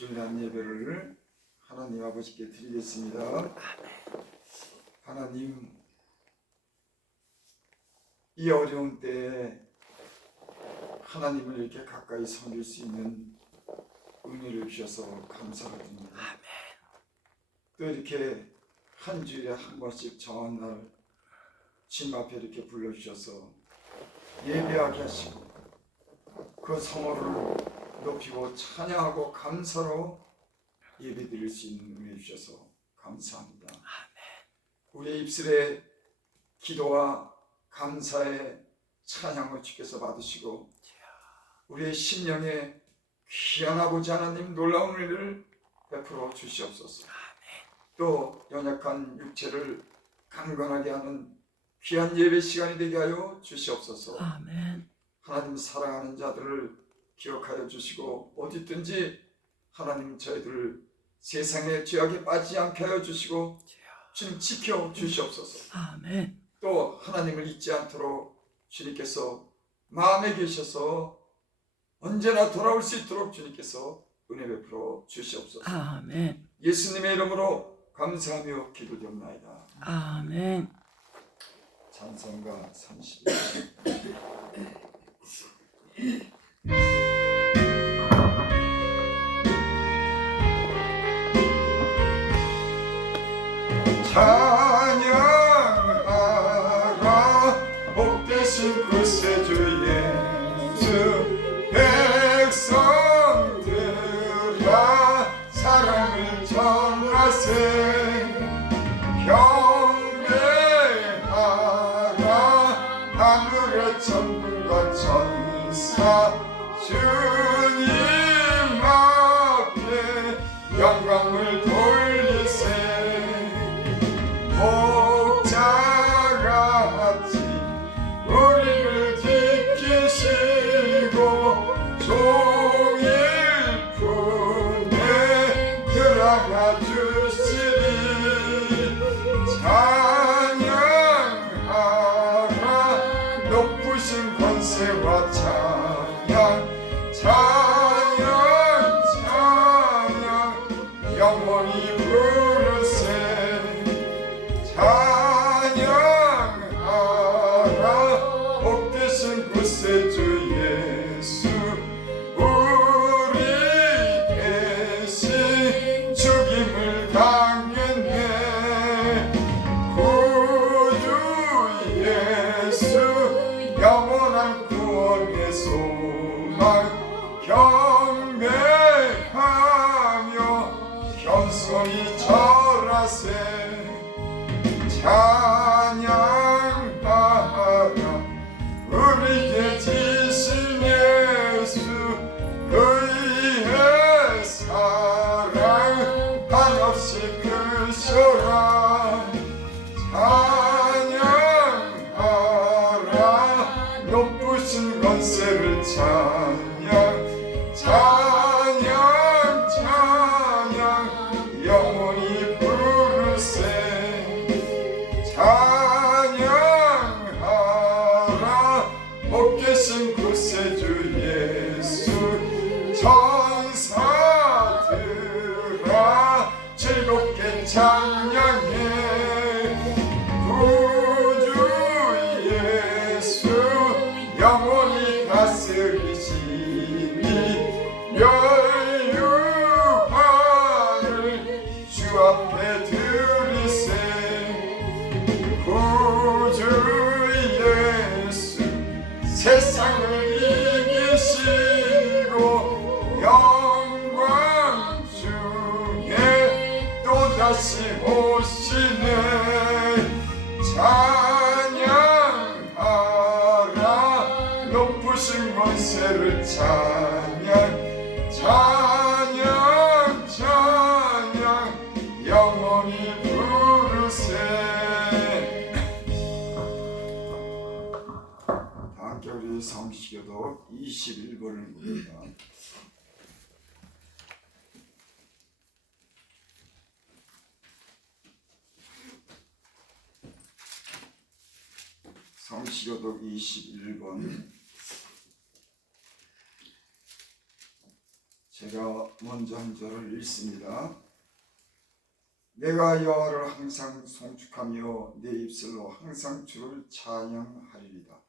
주일날 예배를 하나님 아버지께 드리겠습니다. 하나님, 이 어려운 때에 하나님을 이렇게 가까이 섬길 수 있는 은혜를 주셔서 감사를 드립니다. 또 이렇게 한 주일에 한 번씩 정한 날 주님 앞에 이렇게 불러주셔서 예배하게 하시고 그 성호를 높이고 찬양하고 감사로 예배드릴 수 있는 은혜 주셔서 감사합니다. 우리의 입술에 기도와 감사의 찬양을 주께서 받으시고 우리의 심령에 귀한 아버지 하나님 놀라운 은혜를 베풀어 주시옵소서. 또 연약한 육체를 강건하게 하는 귀한 예배 시간이 되게 하여 주시옵소서. 아멘. 하나님 사랑하는 자들을 기억하여 주시고 어디든지 하나님 저희들을 세상의 죄악에 빠지지 않게 하여 주시고 주님 지켜 주시옵소서. 아멘. 또 하나님을 잊지 않도록 주님께서 마음에 계셔서 언제나 돌아올 수 있도록 주님께서 은혜 베풀어 주시옵소서. 아멘. 예수님의 이름으로 감사하며 기도드립나이다. 아멘. 찬송가 31. 찬양하라 복되신 구세주 예수 백성들아 사랑을 전하세 경배하라 하늘의 천군과 천사 주님 앞에 영광을 돌리세 목자같이 우리를 지키시고 종일 품에 들어가 주시리 찬양하라 높으신 권세와 찬양 찬양 찬양 영원히 부르세 찬양하라 복되신 구세주 예수 우리 대신 죽임을 당했네 구주 예수 영원한 구원의 소망 경배하며 겸손히 절하세 찬양하라 우리의 지신 예수 그의 사랑 한없이 크셔라 찬양하라 높으신 권세를 찬양 찬양 찬양 영원히 부르세 찬양하라 복되신 구세주 예수 천사들아 즐겁게 찬양해 구주 예수 영원히 다스리시니 멸류관을 주 앞에 드리세 구주 예수 세상을 이기시고 영광 중에 또다시 오시네 찬양하라 높으신 권세를 찬양 찬양 찬양 영원히 부르세 함께 우리 성시교도 21번을 부릅니다. 성시교도 21번 제가 먼저 한 절을 읽습니다. 내가 여호와를 항상 송축하며 내 입술로 항상 주를 찬양하리이다.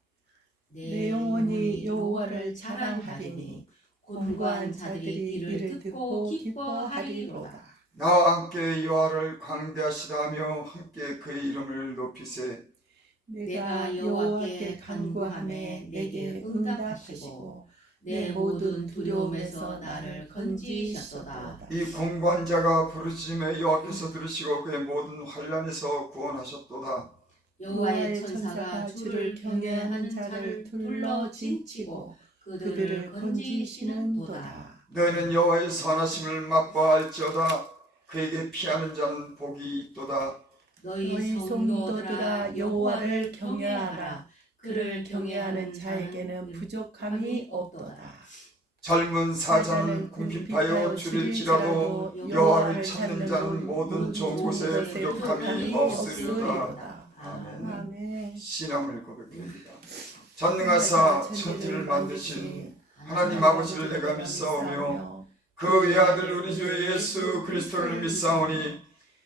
내 영혼이 여호와를 자랑하리니 곤고한 자들이 이를 듣고 기뻐하리로다. 나와 함께 여호와를 광대하시다며 함께 그의 이름을 높이세. 내가 여호와께 간구하매 내게 응답하시고 내 모든 두려움에서 나를 건지셨도다. 이 공고한 자가 부르짖음에 여호와께서 들으시고 그의 모든 환난에서 구원하셨도다. 여호와의 천사가 주를 경외하는 자를 둘러 진치고 그들을 건지시는도다. 너희는 여호와의 선하심을 맛보아할지어다. 그에게 피하는 자는 복이 있도다. 너희 성도들아 여호와를 경외하라. 그를 경외하는 자에게는 부족함이 없도다. 젊은 사자는 궁핍하여 줄일지라도 여호와를 찾는 자는 모든 좋은 곳에 부족함이 없으리로다. 아멘. 신앙을 고백합니다. 전능하사 천지를 만드신 하나님 아버지를 내가 믿사오며 그 외아들 우리 주 예수 그리스도를 믿사오니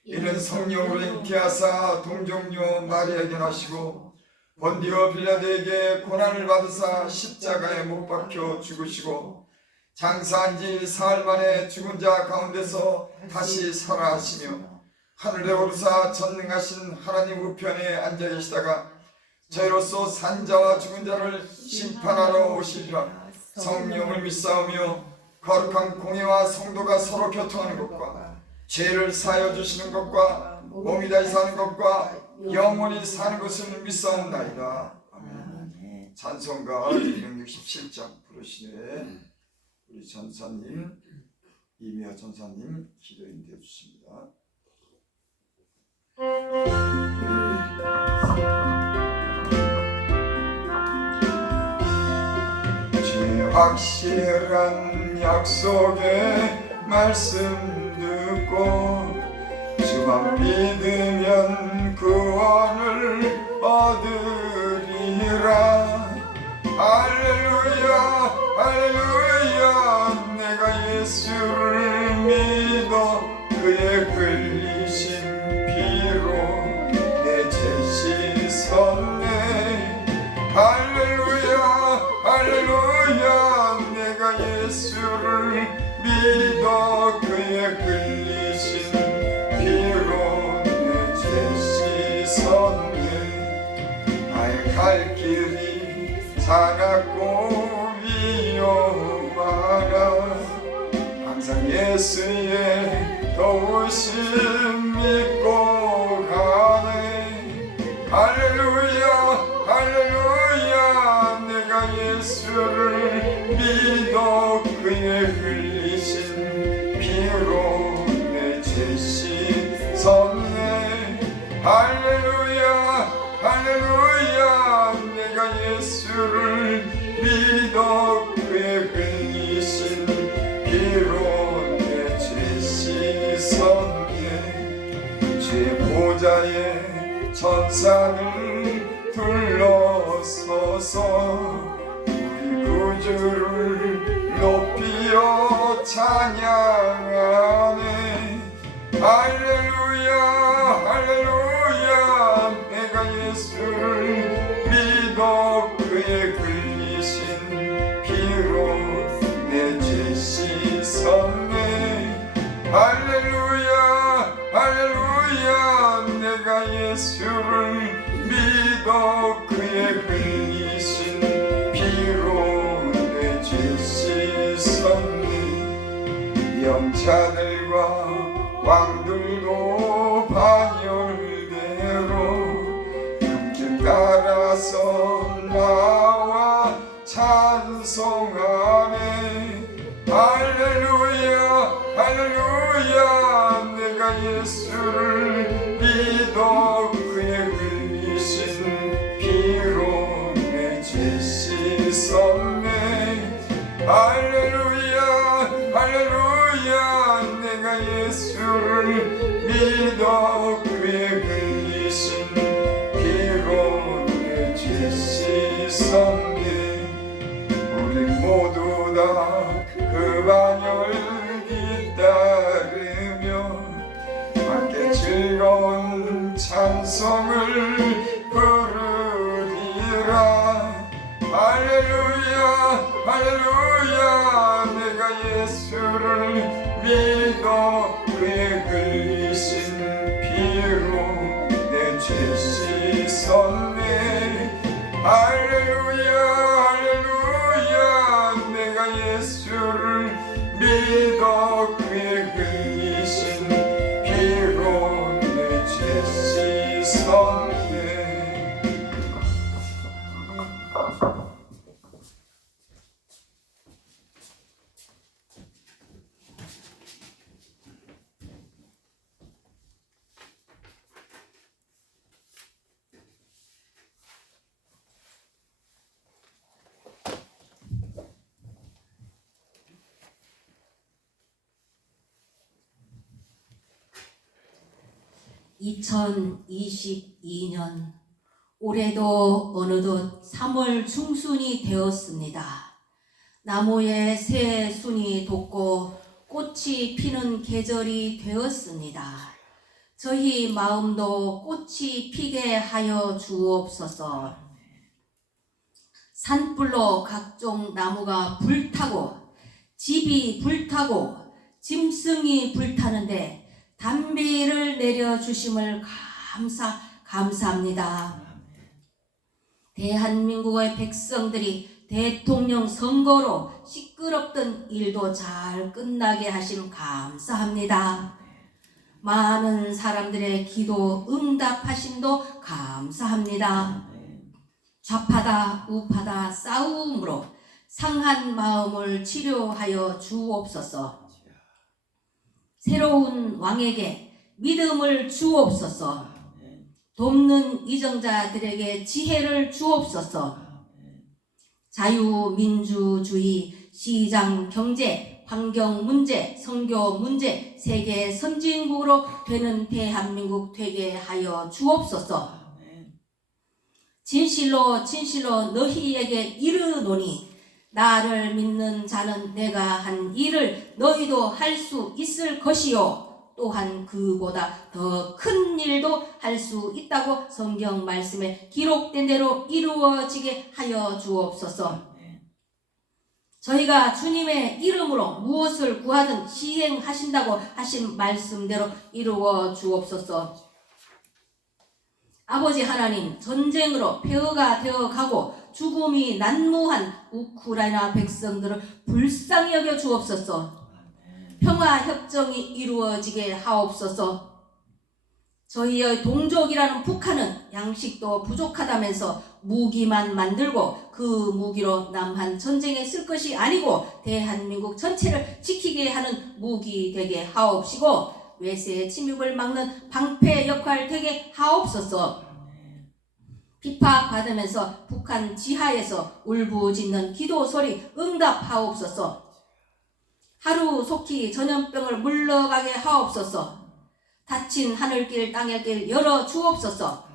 이는 성령으로 잉태하사 동정녀 마리아에게 나시고 본디오 빌라도에게 고난을 받으사 십자가에 못 박혀 죽으시고 장사한 지 사흘 만에 죽은 자 가운데서 다시 살아하시며 하늘에 오르사 전능하신 하나님 우편에 앉아 계시다가 저희로서 산 자와 죽은 자를 심판하러 오시리라. 성령을 믿사오며 거룩한 공예와 성도가 서로 교통하는 것과 죄를 사하여 주시는 것과 몸이 다시 사는 것과 영원히 사는 것을 믿사옵나이다. 아멘. 찬송가 267장 부르시네 우리 전사님 이미아 전사님 기도 인도해 주십니다. 주의 확실한 약속의 말씀 듣고 주만 믿으면 구원을 얻으리라. 할렐루야 할렐루야. 내가 예수를 믿어 그의 흘리신 피로 내 죄 씻었네. 할렐루야 할렐루야. 내가 예수를 믿어 그의 흘리신 피로 내 죄 씻었네. 나의 갈 길이 사납고 위험하라. 항상 예수의 도우심 믿고 가네. 할렐루야 할렐루야. 내가 예수를 믿어 그의 흘리신 피로 내 죄 씻었네. 할렐루야 할렐루야. 내가 예수를 믿어 그의 흘리신 피로 내 죄 씻었네. 주의 보좌에 천사를 둘러서서 우리 구주를 높이어 찬양하네. 할렐루야 할렐루야. 내가 예수를 믿어 그의 흘리신 피로 내 죄 씻었네. 할렐루야 할렐루야. 내가 예수를 믿어 그의 흘리신 피로 내 죄 씻었네. 영차들과 왕들도 반열대로 함께 따라서 나와 찬송하네. 할렐루야 할렐루야. 내가 예수를 믿어 그의 흘리신 피로 내 죄 씻었네. 할렐루야 할렐루야. 내가 예수를 믿어 그의 흘리신 피로 내 죄 씻었네. 우리 모두 다 그 반열 예수를 믿어 그의 흘리신 피로 내 죄 씻었네. 할렐루야 할렐루야. 내가 예수를 믿어 그의 흘리신 피로 내 죄 씻었네. (2022년) 올해도 어느덧 3월 중순이 되었습니다. 나무에 새 순이 돋고 꽃이 피는 계절이 되었습니다. 저희 마음도 꽃이 피게 하여 주옵소서. 산불로 각종 나무가 불타고 집이 불타고 짐승이 불타는데 담비를 내려주심을 감사합니다. 대한민국의 백성들이 대통령 선거로 시끄럽던 일도 잘 끝나게 하심 감사합니다. 많은 사람들의 기도 응답하심도 감사합니다. 좌파다 우파다 싸움으로 상한 마음을 치료하여 주옵소서. 새로운 왕에게 믿음을 주옵소서. 돕는 이정자들에게 지혜를 주옵소서. 자유민주주의, 시장 경제, 환경 문제, 선교 문제, 세계 선진국으로 되는 대한민국 되게 하여 주옵소서. 진실로 너희에게 이르노니 나를 믿는 자는 내가 한 일을 너희도 할 수 있을 것이요 또한 그보다 더 큰 일도 할 수 있다고 성경 말씀에 기록된 대로 이루어지게 하여 주옵소서. 저희가 주님의 이름으로 무엇을 구하든 시행하신다고 하신 말씀대로 이루어 주옵소서. 아버지 하나님, 전쟁으로 폐허가 되어가고 죽음이 난무한 우크라이나 백성들을 불쌍히 여겨 주옵소서. 평화협정이 이루어지게 하옵소서. 저희의 동족이라는 북한은 양식도 부족하다면서 무기만 만들고 그 무기로 남한 전쟁에 쓸 것이 아니고 대한민국 전체를 지키게 하는 무기 되게 하옵시고 외세의 침입을 막는 방패 역할 되게 하옵소서. 핍박받으면서 북한 지하에서 울부짖는 기도 소리 응답하옵소서. 하루속히 전염병을 물러가게 하옵소서. 닫힌 하늘길 땅의 열어 주옵소서.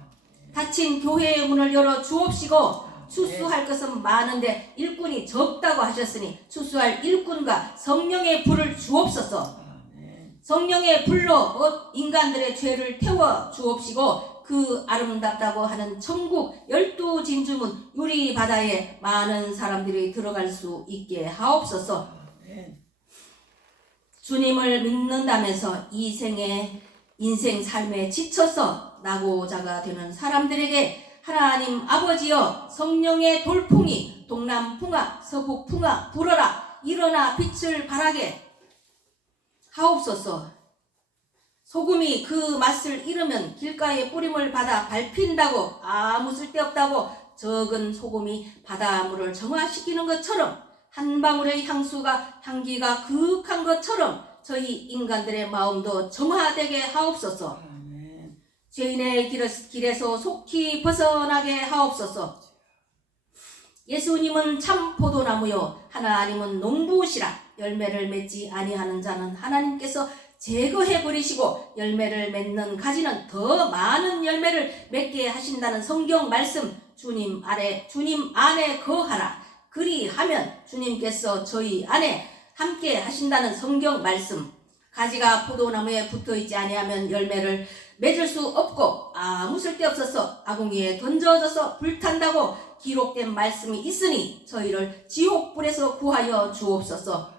닫힌 교회의 문을 열어 주옵시고 추수할 것은 많은데 일꾼이 적다고 하셨으니 추수할 일꾼과 성령의 불을 주옵소서. 성령의 불로 인간들의 죄를 태워 주옵시고 그 아름답다고 하는 천국 12진주문 유리바다에 많은 사람들이 들어갈 수 있게 하옵소서. 주님을 믿는다면서 이 생에 인생 삶에 지쳐서 낙오자가 되는 사람들에게 하나님 아버지여 성령의 돌풍이 동남풍아 서북풍아 불어라 일어나 빛을 발하게 하옵소서. 소금이 그 맛을 잃으면 길가에 뿌림을 받아 밟힌다고 아무 쓸데없다고 적은 소금이 바닷물을 정화시키는 것처럼 한 방울의 향기가 그윽한 것처럼 저희 인간들의 마음도 정화되게 하옵소서. 죄인의 길에서 속히 벗어나게 하옵소서. 예수님은 참 포도나무요 하나님은 농부시라. 열매를 맺지 아니하는 자는 하나님께서 제거해 버리시고 열매를 맺는 가지는 더 많은 열매를 맺게 하신다는 성경 말씀 주님 안에 거하라. 그리하면 주님께서 저희 안에 함께 하신다는 성경 말씀. 가지가 포도나무에 붙어있지 아니하면 열매를 맺을 수 없고 아무 쓸데없어서 아궁이에 던져져서 불탄다고 기록된 말씀이 있으니 저희를 지옥불에서 구하여 주옵소서.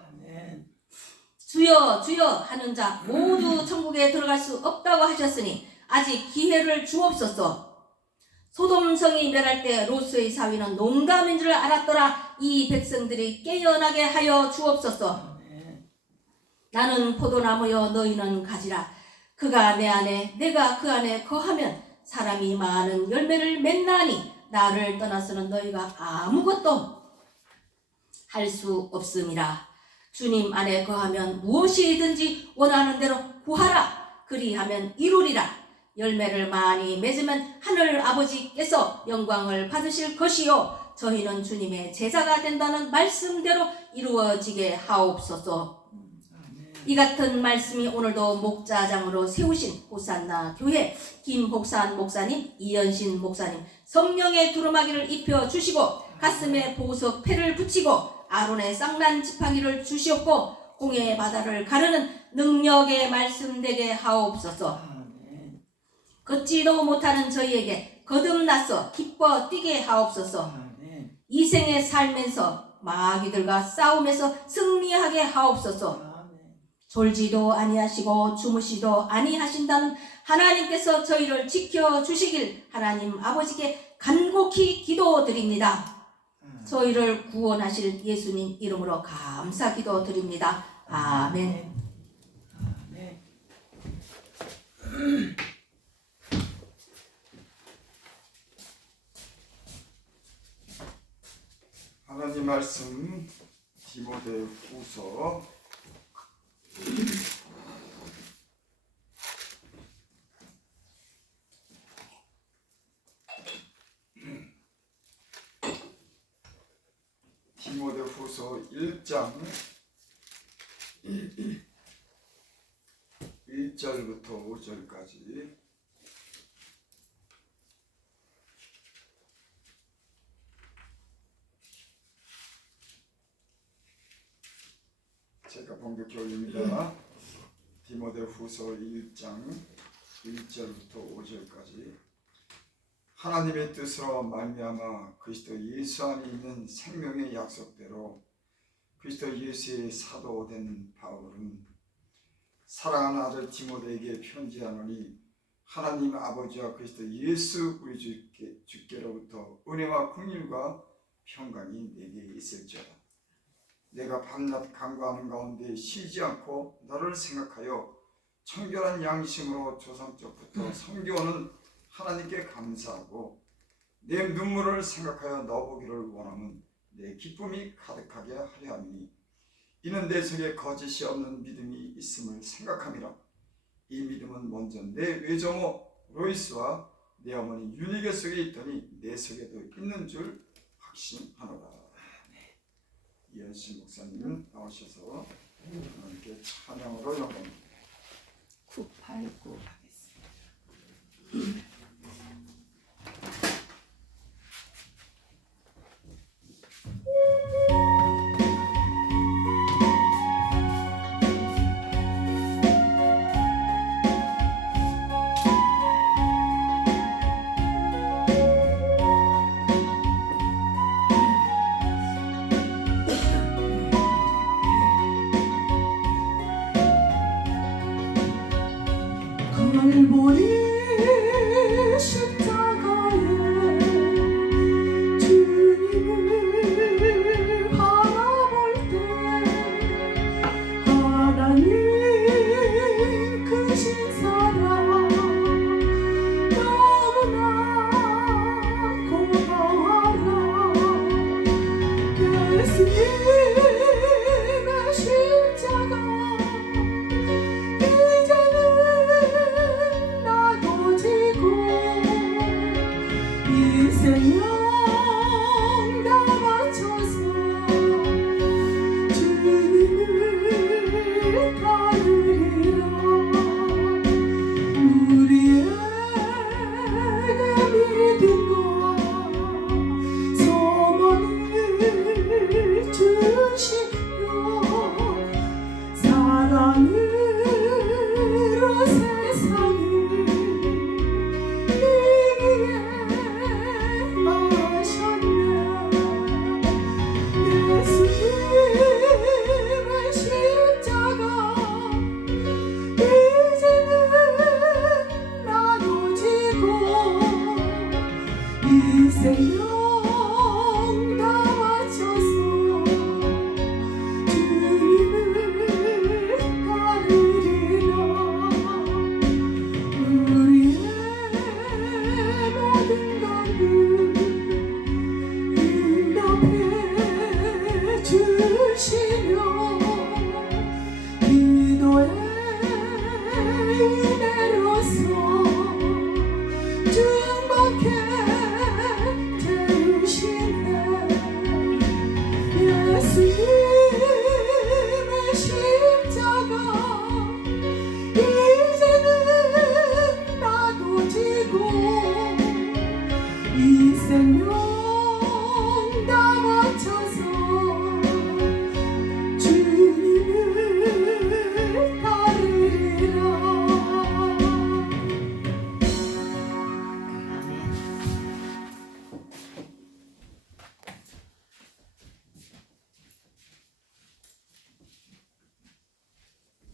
주여 주여 하는 자 모두 천국에 들어갈 수 없다고 하셨으니 아직 기회를 주옵소서. 소돔성이 멸할 때 롯의 사위는 농담인 줄 알았더라. 이 백성들이 깨어나게 하여 주옵소서. 나는 포도나무여 너희는 가지라. 그가 내 안에 내가 그 안에 거하면 사람이 많은 열매를 맺나니 나를 떠나서는 너희가 아무것도 할 수 없음이라. 주님 안에 거하면 무엇이든지 원하는 대로 구하라. 그리하면 이루리라. 열매를 많이 맺으면 하늘 아버지께서 영광을 받으실 것이요 저희는 주님의 제자가 된다는 말씀대로 이루어지게 하옵소서. 이 같은 말씀이 오늘도 목자장으로 세우신 호산나 교회 김복산 목사님, 이연신 목사님 성령의 두루마기를 입혀 주시고 가슴에 보석 패를 붙이고 아론의 쌍난 지팡이를 주시옵고 공의 바다를 가르는 능력의 말씀 되게 하옵소서. 걷지도 못하는 저희에게 거듭나서 기뻐 뛰게 하옵소서. 이 생에 살면서 마귀들과 싸움에서 승리하게 하옵소서. 졸지도 아니하시고 주무시도 아니하신다는 하나님께서 저희를 지켜주시길 하나님 아버지께 간곡히 기도드립니다. 저희를 구원하실 예수님 이름으로 감사 기도드립니다. 아멘. 하나님 말씀 디모데후서 1장 1절부터 5절까지 제가 번역해 올립니다. 디모데후서 1장 1절부터 5절까지. 하나님의 뜻으로 말미암아 그리스도 예수 안에 있는 생명의 약속대로 그리스도 예수의 사도된 바울은 사랑하는 아들 디모데에게 편지하노니 하나님 아버지와 그리스도 예수 우리 주께로부터 은혜와 긍휼과 평강이 내게 있을지어다. 내가 밤낮 간구하는 가운데 쉬지 않고 너를 생각하여 청결한 양심으로 조상적부터 섬겨오는 하나님께 감사하고 내 눈물을 생각하여 너 보기를 원하면 내 기쁨이 가득하게 하려 함이니 이는 내 속에 거짓이 없는 믿음이 있음을 생각함이라. 이 믿음은 먼저 내 외조모 로이스와 내 어머니 유니게 속에 있더니 내 속에도 있는 줄 확신하노라. 이현신 목사님 나오셔서 하나님께 찬양으로 영광 989 하겠습니다. 갈보리 십자가에 주님을 바라볼 때 하나님 크신 사랑 너무나 고마워라. 예수님의 십자가 이제는 나도 지고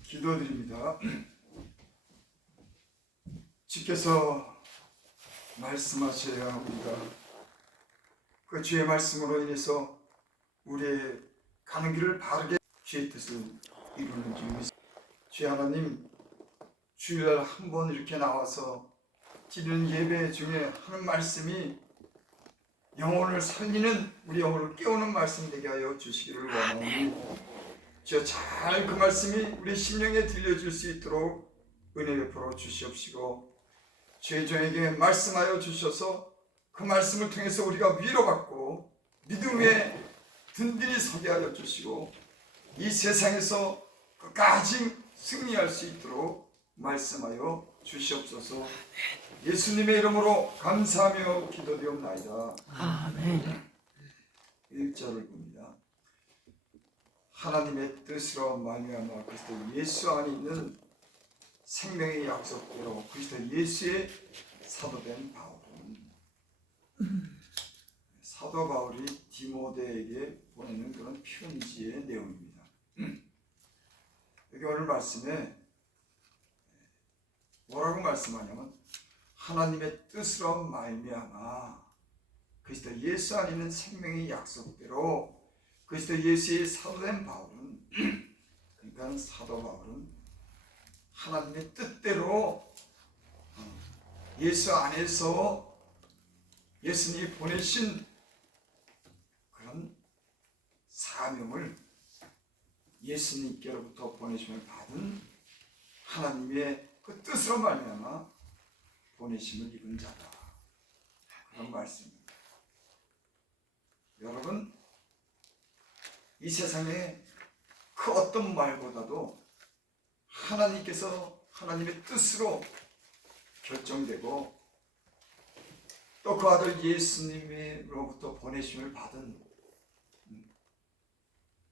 기도드립니다. 주께서 말씀하셔야 우리가 그 주의 말씀으로 인해서 우리의 가는 길을 바르게 주의 뜻을 이루는 줄 믿습니다. 주의 하나님, 주일날 한 번 이렇게 나와서 드리는 예배 중에 하는 말씀이 영혼을 살리는, 우리 영혼을 깨우는 말씀 되게 하여 주시기를 원하오니 주여 잘 그 말씀이 우리 심령에 들려줄 수 있도록 은혜 베풀어 주시옵시고, 주의 종에게 말씀하여 주셔서 그 말씀을 통해서 우리가 위로받고 믿음에 든든히 서게 하여 주시고, 이 세상에서 끝까지 승리할 수 있도록 말씀하여 주시옵소서. 예수님의 이름으로 감사하며 기도드리옵나이다. 아멘. 1절을 봅니다. 하나님의 뜻으로 말미암아 그리스도 예수 안에 있는 생명의 약속대로 그리스도 예수의 사도된 바울은, 사도 바울이 디모데에게 보내는 그런 편지의 내용입니다. 여기 오늘 말씀에 뭐라고 말씀하냐면, 하나님의 뜻으로 말미암아 그리스도 예수 안에 있는 생명의 약속대로 그리스도 예수의 사도된 바울은, 그러니까 사도 바울은 하나님의 뜻대로 예수 안에서 예수님이 보내신 그런 사명을, 예수님께로부터 보내심을 받은 하나님의 그 뜻으로 말미암아 보내심을 입은 자다, 그런 말씀입니다. 여러분, 이 세상에 그 어떤 말보다도 하나님께서 하나님의 뜻으로 결정되고 또 그 아들 예수님으로부터 보내심을 받은,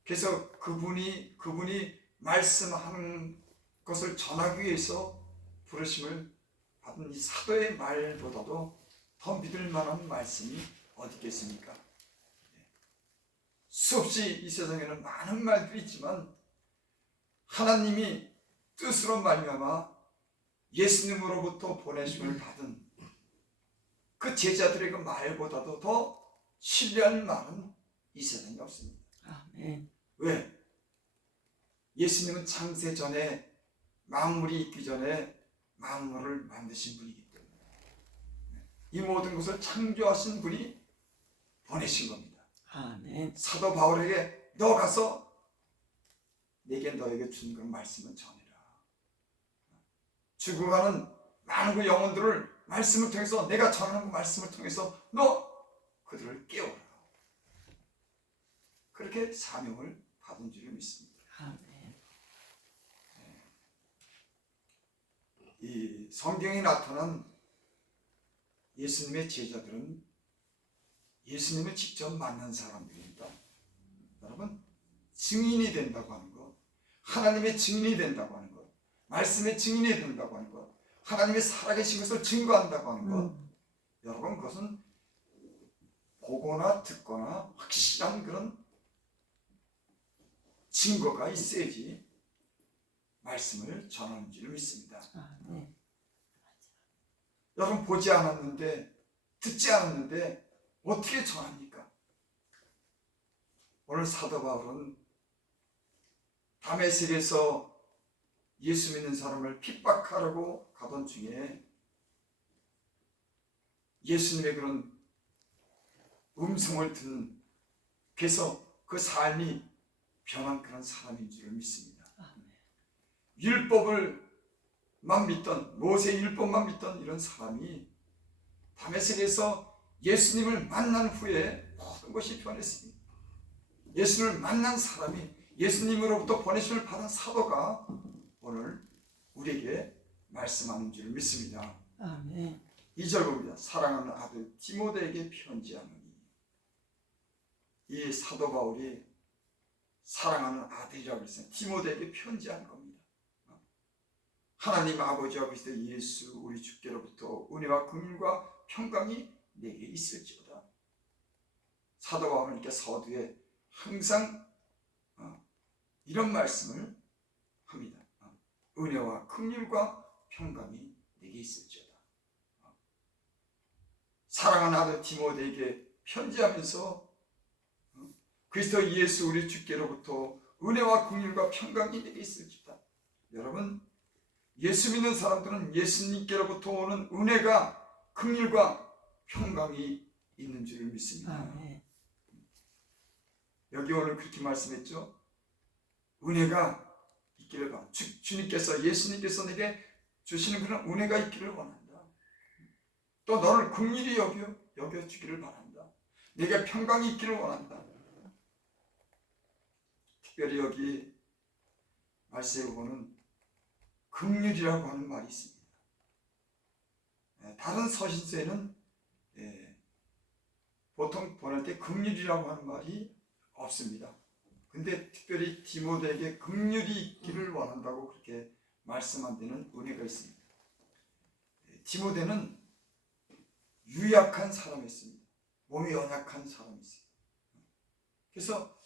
그래서 그분이 말씀하는 것을 전하기 위해서 부르심을 받은 이 사도의 말보다도 더 믿을 만한 말씀이 어디 있겠습니까? 수없이 이 세상에는 많은 말들이 있지만 하나님이 뜻으로 말미암아 예수님으로부터 보내심을 받은 그 제자들의 그 말보다도 더 신뢰할 말은 이 세상에 없습니다. 아멘. 왜? 예수님은 창세 전에, 만물이 있기 전에 만물을 만드신 분이기 때문에, 이 모든 것을 창조하신 분이 보내신 겁니다. 아멘. 사도 바울에게 너 가서 내게 너에게 준 그런 말씀을 전해라. 죽어가는 많은 그 영혼들을 말씀을 통해서, 내가 전하는 그 말씀을 통해서 너 그들을 깨워라. 그렇게 사명을 받은 줄을 믿습니다. 아멘. 이 성경에 나타난 예수님의 제자들은 예수님을 직접 만난 사람들입니다. 여러분, 증인이 된다고 하는 것, 하나님의 증인이 된다고 하는 것, 말씀의 증인이 된다고 하는 것, 하나님의 살아계신 것을 증거한다고 하는 것, 여러분, 그것은 보거나 듣거나 확실한 그런 증거가 있어야지 말씀을 전하는 줄 믿습니다. 아멘. 여러분, 보지 않았는데, 듣지 않았는데 어떻게 전합니까? 오늘 사도 바울은 다메섹에서 예수 믿는 사람을 핍박하려고 가던 중에 예수님의 그런 음성을 듣는, 그래서 그 삶이 변한 그런 사람인 줄 믿습니다. 율법을만 믿던, 모세의 율법만 믿던 이런 사람이 다메섹에서 예수님을 만난 후에 모든 것이 변했습니다. 예수님을 만난 사람이, 예수님으로부터 보내심을 받은 사도가 오늘 우리에게 말씀하는 줄 믿습니다. 아멘. 2절 봅니다. 사랑하는 아들 디모데에게 편지하노니. 이 사도 바울이 사랑하는 아들이라고 했어요. 디모데에게 편지하는 겁니다. 하나님 아버지와 그리스도 예수 우리 주께로부터 은혜와 긍휼과 평강이 내게 있을지어다. 사도 바울은 이렇게 서두에 항상 이런 말씀을 합니다. 은혜와 긍휼과 평강이 내게 있을지어다. 사랑하는 아들 디모데에게 편지하면서 그리스도 예수 우리 주께로부터 은혜와 긍휼과 평강이 내게 있을지어다. 여러분, 예수 믿는 사람들은 예수님께로부터 오는 은혜가 긍휼과 평강이 있는 줄을 믿습니다. 아멘. 여기 오늘 그렇게 말씀했죠. 은혜가 있기를 바란다. 주님께서, 예수님께서 내게 주시는 그런 은혜가 있기를 원한다. 또 너를 긍휼히 여겨주기를 바란다. 내게 평강이 있기를 원한다. 특별히 여기 말씀에 보면 긍휼이라고 하는 말이 있습니다. 다른 서신서에는 보통 번할 때 긍휼이라고 하는 말이 없습니다. 근데 특별히 디모데에게 긍휼이 있기를 원한다고 그렇게 말씀한 데는 은혜가 있습니다. 디모데는 유약한 사람이었습니다. 몸이 연약한 사람이었어요. 그래서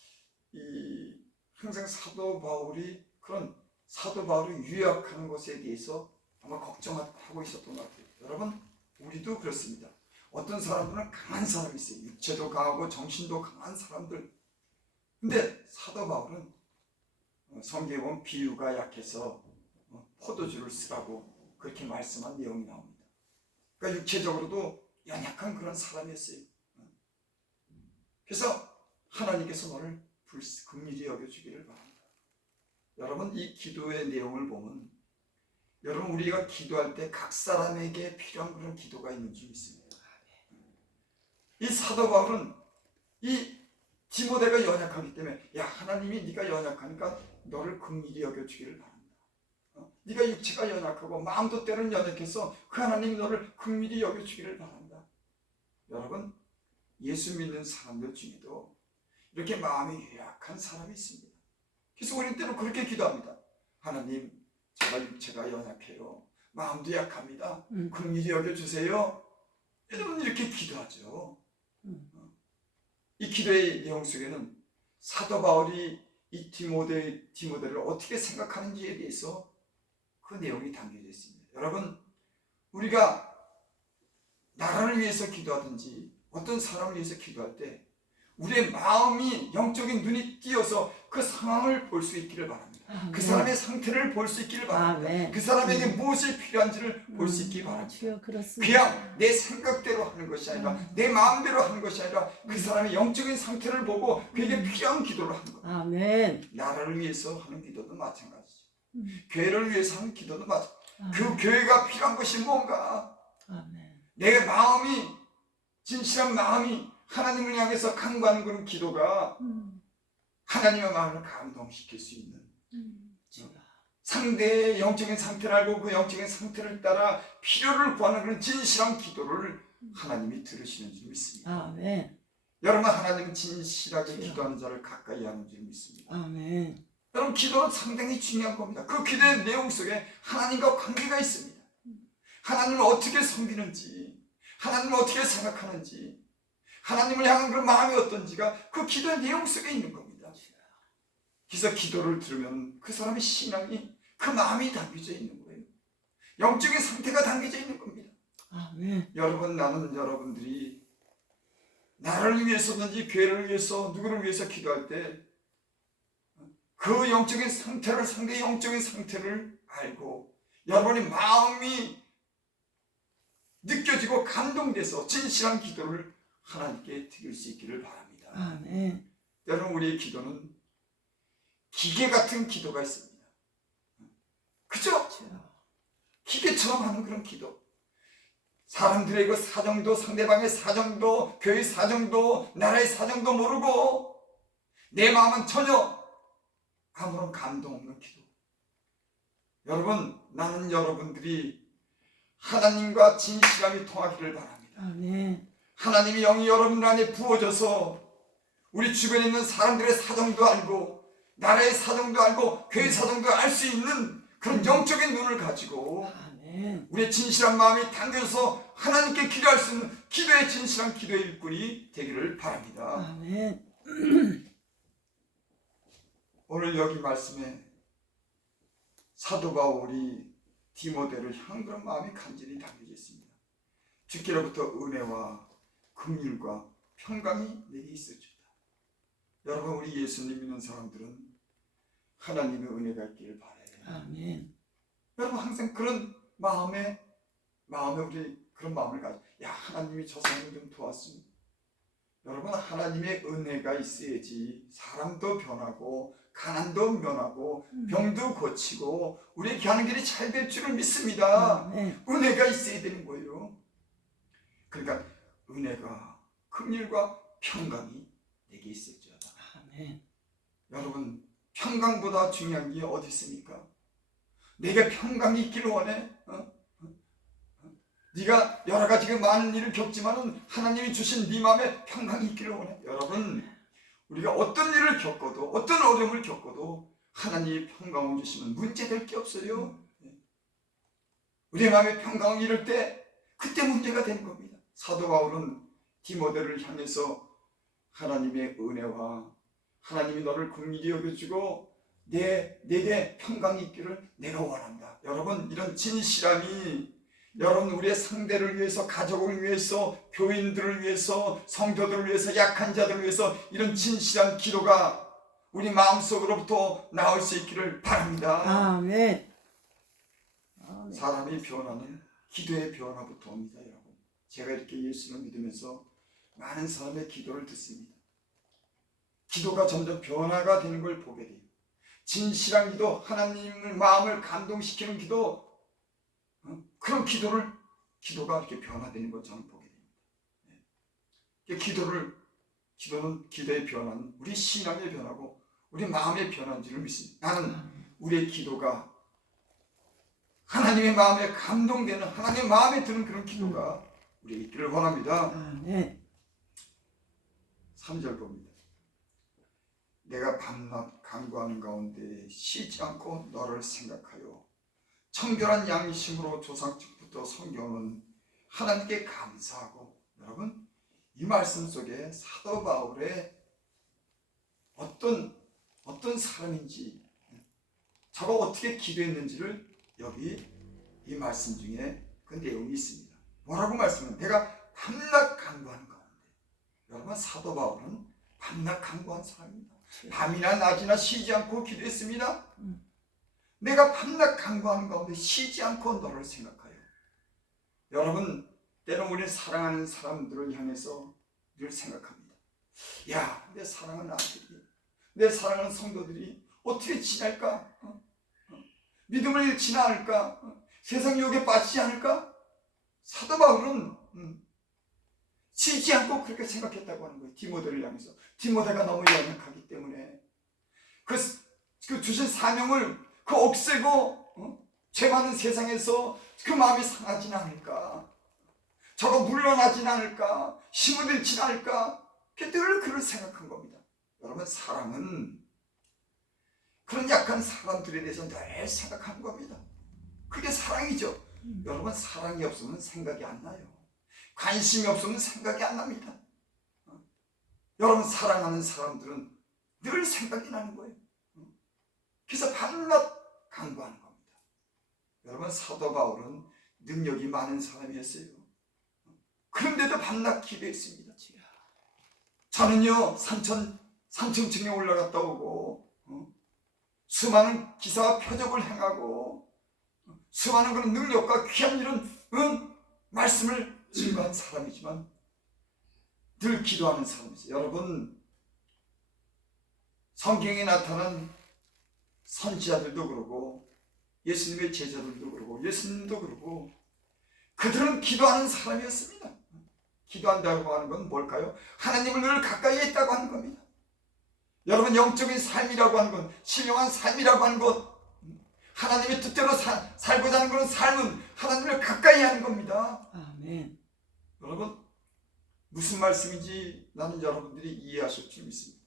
항상 사도 바울이 유약한 것에 대해서 아마 걱정하고 있었던 것 같아요. 여러분, 우리도 그렇습니다. 어떤 사람들은 강한 사람이 있어요. 육체도 강하고 정신도 강한 사람들. 근데 사도 바울은 성경에 보면 비유가 약해서 포도주를 쓰라고 그렇게 말씀한 내용이 나옵니다. 그러니까 육체적으로도 연약한 그런 사람이었어요. 그래서 하나님께서 너를 긍휼히 여겨주기를 바랍니다. 여러분, 이 기도의 내용을 보면 여러분, 우리가 기도할 때 각 사람에게 필요한 그런 기도가 있는 줄 믿습니다. 이 사도 바울은 이 디모데가 연약하기 때문에, 야, 하나님이 네가 연약하니까 너를 긍휼히 여겨주기를 바란다. 네가 육체가 연약하고 마음도 때로는 연약해서 그 하나님이 너를 긍휼히 여겨주기를 바란다. 여러분, 예수 믿는 사람들 중에도 이렇게 마음이 유약한 사람이 있습니다. 그래서 우리는 때로 그렇게 기도합니다. 하나님, 제가 육체가 연약해요. 마음도 약합니다. 긍휼히 여겨주세요. 여러분, 이렇게 기도하죠. 이 기도의 내용 속에는 사도 바울이 이 디모데를 어떻게 생각하는지에 대해서 그 내용이 담겨져 있습니다. 여러분, 우리가 나라를 위해서 기도하든지 어떤 사람을 위해서 기도할 때 우리의 마음이, 영적인 눈이 띄어서 그 상황을 볼 수 있기를 바랍니다. 그 사람의 상태를 볼 수 있기를 바랍니다. 그 사람에게 무엇이 필요한지를 볼 수 있기 바랍니다. 그냥 내 생각대로 하는 것이 아니라 내 마음대로 하는 것이 아니라 그 사람의 영적인 상태를 보고 그에게 필요한 기도를 하는 것. 아멘. 나라를 위해서 하는 기도도 마찬가지죠. 교회를 위해서 하는 기도도 마찬가지죠. 그 교회가 필요한 것이 뭔가? 아멘. 내 마음이, 진실한 마음이 하나님을 향해서 간구하는 그런 기도가 하나님의 마음을 감동시킬 수 있는 상대의 영적인 상태를 알고 그 영적인 상태를 따라 필요를 구하는 그런 진실한 기도를 하나님이 들으시는 줄 믿습니다. 아멘. 여러분, 하나님은 진실하게 기도하는 자를 가까이 하는 줄 믿습니다. 아멘. 여러분, 기도는 상당히 중요한 겁니다. 그 기도의 내용 속에 하나님과 관계가 있습니다. 하나님을 어떻게 섬기는지, 하나님을 어떻게 생각하는지, 하나님을 향한 그 마음이 어떤지가 그 기도의 내용 속에 있는 겁니다. 그래서 기도를 들으면 그 사람의 신앙이, 그 마음이 담겨져 있는 거예요. 영적인 상태가 담겨져 있는 겁니다. 아멘. 여러분, 나는 여러분들이 나를 위해서든지 교회를 위해서 누구를 위해서 기도할 때 그 영적인 상태를, 상대의 영적인 상태를 알고 여러분의 마음이 느껴지고 감동돼서 진실한 기도를 하나님께 드릴 수 있기를 바랍니다. 아멘. 여러분, 우리의 기도는 기계 같은 기도가 있습니다. 그죠? 기계처럼 하는 그런 기도. 사람들의 그 사정도, 상대방의 사정도, 교회의 사정도, 나라의 사정도 모르고 내 마음은 전혀 아무런 감동 없는 기도. 여러분, 나는 여러분들이 하나님과 진실함이 통하기를 바랍니다. 아멘. 하나님의 영이 여러분 안에 부어져서 우리 주변에 있는 사람들의 사정도 알고 나라의 사정도 알고 교회 사정도 알 수 있는 그런 영적인 눈을 가지고 아멘. 우리의 진실한 마음이 담겨서 하나님께 기도할 수 있는 기도의 진실한 기도의 일꾼이 되기를 바랍니다. 아멘. 오늘 여기 말씀에 사도 바울이 디모데를 향한 그런 마음이 간절히 담겨져 있습니다. 주께로부터 은혜와 긍휼과 평강이 내게 있을지어다. 여러분, 우리 예수님 믿는 사람들은 하나님의 은혜가 있기를 바라요. 아멘. 여러분, 항상 그런 마음에 우리 그런 마음을 가져. 야, 하나님이 저 사람을 좀 도왔으면. 여러분, 하나님의 은혜가 있어야지 사람도 변하고 가난도 면하고 병도 고치고 우리의 가는 길이 잘 될 줄을 믿습니다. 아멘. 은혜가 있어야 되는 거예요. 그러니까 은혜가 긍휼과 평강이 내게 있을지어다. 아멘. 여러분, 평강보다 중요한 게 어디 있습니까? 내게 평강이 있기를 원해. 네가 여러 가지 많은 일을 겪지만은 하나님이 주신 네 마음에 평강이 있기를 원해. 여러분, 우리가 어떤 일을 겪어도 어떤 어려움을 겪어도 하나님이 평강을 주시면 문제될 게 없어요. 우리의 마음에 평강을 잃을 때 그때 문제가 되는 겁니다. 사도 바울은 디모데를 향해서 하나님의 은혜와 하나님이 너를 긍휼히 여겨주고 내게 평강이 있기를 내가 원한다. 여러분, 이런 진실함이 여러분, 우리의 상대를 위해서, 가족을 위해서, 교인들을 위해서, 성도들을 위해서, 약한 자들을 위해서 이런 진실한 기도가 우리 마음속으로부터 나올 수 있기를 바랍니다. 아멘. 아멘. 사람의 변화는 기도의 변화부터 옵니다. 여러분, 제가 이렇게 예수를 믿으면서 많은 사람의 기도를 듣습니다. 기도가 점점 변화가 되는 걸 보게 돼요. 진실한 기도, 하나님의 마음을 감동시키는 기도, 그런 기도가 이렇게 변화되는 것 저는 보게 됩니다. 기도는 기도의 변화는 우리 신앙의 변화고 우리 마음의 변화인 줄을 믿습니다. 나는 우리의 기도가 하나님의 마음에 감동되는, 하나님의 마음에 드는 그런 기도가 우리에게 있기를 원합니다. 아멘. 3절 봅니다. 내가 밤낮 간구하는 가운데 쉬지 않고 너를 생각하여 청결한 양심으로 조상측부터 섬겨오는 하나님께 감사하고. 여러분, 이 말씀 속에 사도 바울의 어떤 사람인지, 저가 어떻게 기도했는지를 여기 이 말씀 중에 그 내용이 있습니다. 뭐라고 말씀은? 내가 밤낮 간구하는 가운데. 여러분, 사도 바울은 밤낮 간구한 사람입니다. 밤이나 낮이나 쉬지 않고 기도했습니다. 내가 밤낮 간구하는 가운데 쉬지 않고 너를 생각하여. 여러분, 때로 우리 사랑하는 사람들을 향해서 늘 생각합니다. 야, 내 사랑하는 아들이, 내 사랑하는 성도들이 어떻게 지낼까? 믿음을 잃지 않을까? 세상 유혹에 빠지지 않을까? 사도 바울은 쉬지 않고 그렇게 생각했다고 하는 거예요. 디모데를 향해서. 디모데가 너무 연약하기 때문에 그 주신 사명을 없애고 죄 많은 세상에서 그 마음이 상하지는 않을까? 저거 물러나지는 않을까? 힘을 잃지는 않을까? 늘 그를 생각한 겁니다. 여러분, 사랑은 그런 약한 사람들에 대해서 늘 생각하는 겁니다. 그게 사랑이죠. 여러분, 사랑이 없으면 생각이 안 나요. 관심이 없으면 생각이 안 납니다. 여러분, 사랑하는 사람들은 늘 생각이 나는 거예요. 그래서 밤낮 간구하는 겁니다. 여러분, 사도 바울은 능력이 많은 사람이었어요. 그런데도 밤낮 기도했습니다. 저는요, 산천층에 올라갔다 오고 수많은 기사와 표적을 행하고 수많은 그런 능력과 귀한 이런 말씀을 증거한 사람이지만 늘 기도하는 사람이죠. 여러분, 성경에 나타난 선지자들도 그러고 예수님의 제자들도 그러고 예수님도 그러고 그들은 기도하는 사람이었습니다. 기도한다고 하는 건 뭘까요? 하나님을 늘 가까이 있다고 하는 겁니다. 여러분, 영적인 삶이라고 하는 건, 신령한 삶이라고 하는 것, 하나님의 뜻대로 살고자 하는 그런 삶은 하나님을 가까이 하는 겁니다. 아멘. 여러분, 무슨 말씀인지 나는 여러분들이 이해하실 줄 믿습니다.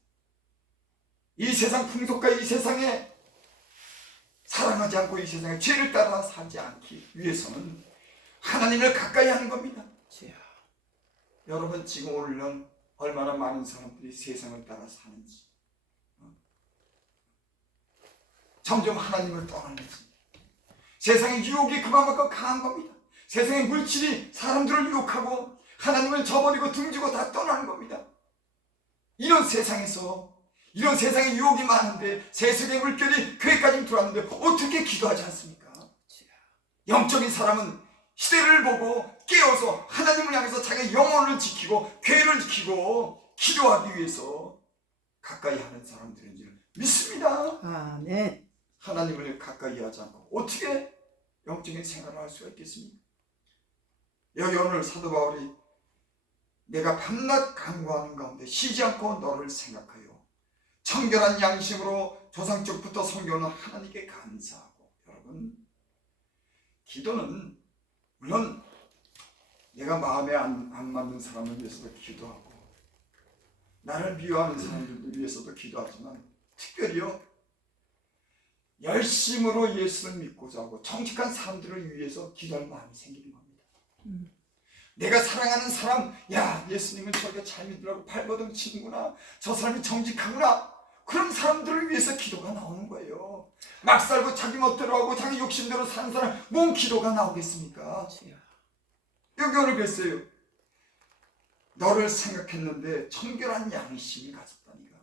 이 세상 풍속과 이 세상에 사랑하지 않고 이 세상에 죄를 따라 살지 않기 위해서는 하나님을 가까이 하는 겁니다. 여러분, 지금 오늘은 얼마나 많은 사람들이 세상을 따라 사는지, 점점 하나님을 떠나는지, 세상의 유혹이 그만큼 강한 겁니다. 세상의 물질이 사람들을 유혹하고 하나님을 저버리고 등지고 다 떠나는 겁니다. 이런 세상에서 이런 세상의 유혹이 많은데 세속의 물결이 교회까지 들어왔는데 어떻게 기도하지 않습니까? 영적인 사람은 시대를 보고 깨어서 하나님을 향해서 자기의 영혼을 지키고 교회를 지키고 기도하기 위해서 가까이 하는 사람들인 줄 믿습니다. 아멘. 하나님을 가까이 하지 않고 어떻게 영적인 생활을 할 수가 있겠습니까? 여기 오늘 사도 바울이 내가 밤낮 간구하는 가운데 쉬지 않고 너를 생각하여 청결한 양심으로 조상적부터 섬겨오는 하나님께 감사하고. 여러분, 기도는 물론 내가 마음에 안 맞는 사람을 위해서도 기도하고 나를 미워하는 사람들을 위해서도 기도하지만 특별히요 열심으로 예수를 믿고자 하고 정직한 사람들을 위해서 기도할 마음이 생기는 겁니다. 내가 사랑하는 사람, 야 예수님은 저렇게 잘 믿으라고 발버둥 치는구나, 저 사람이 정직하구나, 그런 사람들을 위해서 기도가 나오는 거예요. 막 살고 자기 멋대로 하고 자기 욕심대로 사는 사람 뭔 기도가 나오겠습니까? 여기 오늘 그랬어요. 너를 생각했는데 청결한 양심이 가졌다니까.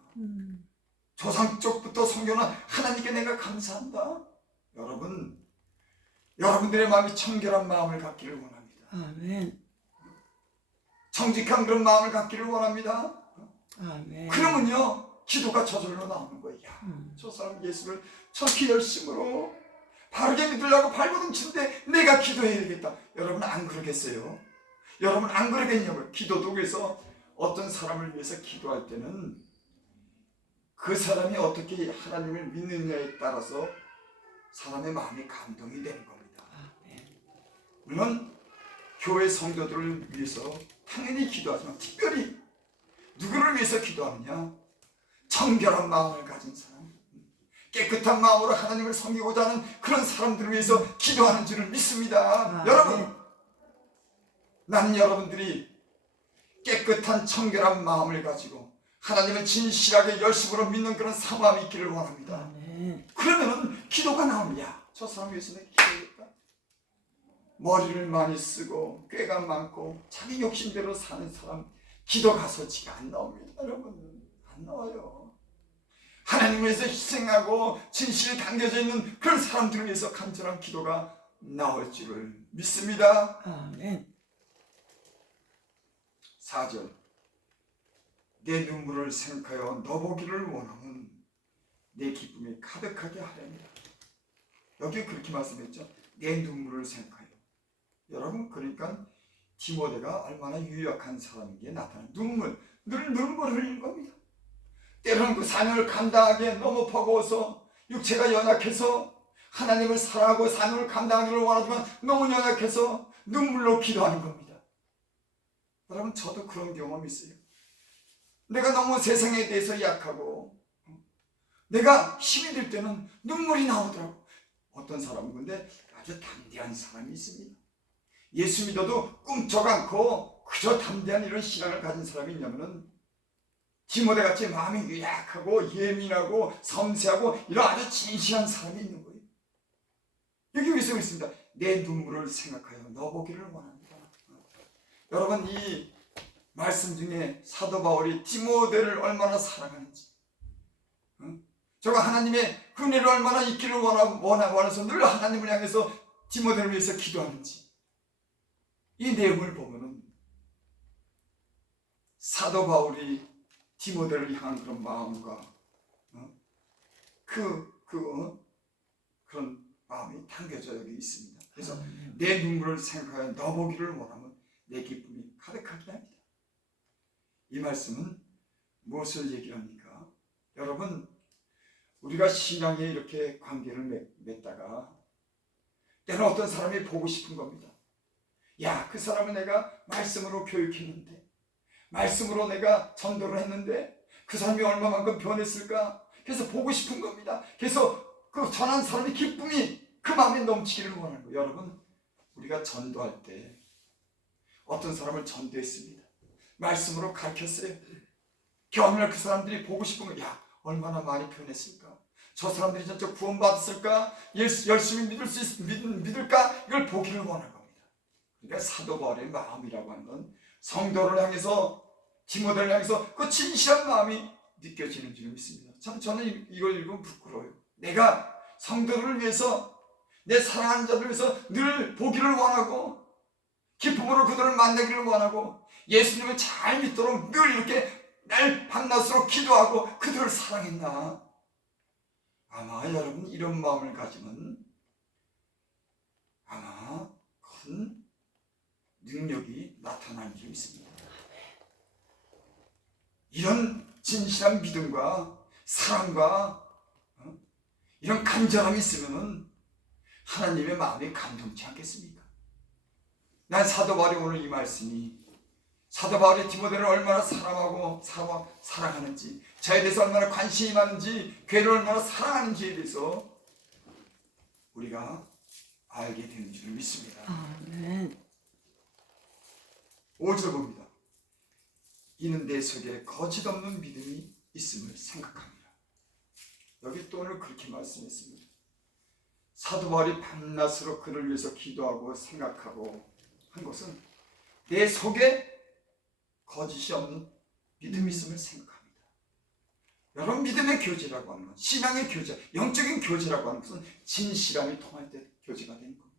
조상 쪽부터 섬겨는 하나님께 내가 감사한다. 여러분, 여러분들의 마음이 청결한 마음을 갖기를 원합니다. 아멘. 정직한 그런 마음을 갖기를 원합니다. 아멘. 그러면요 기도가 저절로 나오는 거예요. 야, 저 사람 예수를 저렇게 열심으로 바르게 믿으려고 발버둥 치는데 내가 기도해야겠다. 여러분 안 그러겠어요? 여러분 안 그러겠냐고요? 기도도 그래서 어떤 사람을 위해서 기도할 때는 그 사람이 어떻게 하나님을 믿느냐에 따라서 사람의 마음이 감동이 되는 겁니다. 물론 교회 성도들을 위해서 당연히 기도하지만 특별히 누구를 위해서 기도하느냐? 청결한 마음을 가진 사람, 깨끗한 마음으로 하나님을 섬기고자 하는 그런 사람들을 위해서 기도하는 줄을 믿습니다. 여러분, 난 여러분들이 깨끗한 청결한 마음을 가지고 하나님을 진실하게 열심으로 믿는 그런 사모함이 있기를 원합니다. 그러면은 기도가 나옵니다. 저 사람 위해서 내가 기도해야겠다. 머리를 많이 쓰고 꾀가 많고 자기 욕심대로 사는 사람 기도가 솔직히 안 나옵니다. 여러분 안 나와요. 하나님을 위해서 희생하고 진실이 담겨져 있는 그런 사람들을 위해서 간절한 기도가 나올 줄을 믿습니다. 아멘. 4절 내 눈물을 생각하여 너 보기를 원하면 내 기쁨이 가득하게 하렵니다. 여기 그렇게 말씀했죠. 내 눈물을 생각하여. 여러분 그러니까 디모데가 얼마나 유약한 사람인 게 나타나는 눈물, 늘 눈물을 흘리는 겁니다. 때로는 그 사명을 감당하기에 너무 버거워서 육체가 연약해서 하나님을 사랑하고 사명을 감당하기를 원하지만 너무 연약해서 눈물로 기도하는 겁니다. 여러분 저도 그런 경험이 있어요. 내가 너무 세상에 대해서 약하고 내가 힘이 들 때는 눈물이 나오더라고. 어떤 사람은 근데 아주 담대한 사람이 있습니다. 예수 믿어도 꿈쩍 않고 그저 담대한 이런 신앙을 가진 사람이 있냐면은 디모데같이 마음이 유약하고 예민하고 섬세하고 이런 아주 진실한 사람이 있는 거예요. 여기 왜 쓰고 있습니다. 내 눈물을 생각하여 너 보기를 원합니다. 여러분 이 말씀 중에 사도 바울이 디모데를 얼마나 사랑하는지, 저가 하나님의 은혜를 얼마나 있기를 원해서 늘 하나님을 향해서 디모데를 위해서 기도하는지, 이 내용을 보면은 사도 바울이 디모데를 향한 그런 마음과 그런 마음이 담겨져 여기 있습니다. 그래서 내 눈물을 생각하여 너 보기를 원하면 내 기쁨이 가득하게 합니다. 이 말씀은 무엇을 얘기합니까? 여러분 우리가 신앙에 이렇게 관계를 맺다가 때는 어떤 사람이 보고 싶은 겁니다. 야, 그 사람을 내가 말씀으로 교육했는데, 말씀으로 내가 전도를 했는데 그 사람이 얼마만큼 변했을까? 그래서 보고 싶은 겁니다. 그래서 그 전한 사람의 기쁨이 그 마음에 넘치기를 원하는 거예요. 여러분 우리가 전도할 때 어떤 사람을 전도했습니다. 말씀으로 가르쳤어요. 어느 날 그 사람들이 보고 싶은 거야. 야, 얼마나 많이 변했을까? 저 사람들이 진짜 구원받았을까? 열심히 믿을까? 이걸 보기를 원할 겁니다. 그러니까 사도 바울의 마음이라고 하는 건 성도를 향해서, 디모데를 향해서 그 진실한 마음이 느껴지는 줄 믿습니다. 참 저는 이걸 읽으면 부끄러워요. 내가 성도를 위해서, 내 사랑하는 자들을 위해서 늘 보기를 원하고 기쁨으로 그들을 만나기를 원하고 예수님을 잘 믿도록 늘 이렇게 날 밤낮으로 기도하고 그들을 사랑했나? 아마 여러분 이런 마음을 가지면 아마 큰 능력이 나타나는 줄 믿습니다. 이런 진실한 믿음과 사랑과 이런 간절함이 있으면 하나님의 마음이 감동치 않겠습니까? 난 사도 바울이 오늘 이 말씀이 사도 바울이 디모데를 얼마나 사랑하고 사랑하는지, 저에 대해서 얼마나 관심이 많은지, 교회를 얼마나 사랑하는지에 대해서 우리가 알게 되는 줄 믿습니다. 아멘. 5절 봅니다. 이는 내 속에 거짓 없는 믿음이 있음을 생각합니다. 여기 또 오늘 그렇게 말씀했습니다. 사도 바울이 밤낮으로 그를 위해서 기도하고 생각하고 한 것은 내 속에 거짓이 없는 믿음이 있음을 생각합니다. 여러분, 믿음의 교제라고 하는 건, 신앙의 교제, 영적인 교제라고 하는 것은 진실함이 통할 때 교제가 되는 겁니다.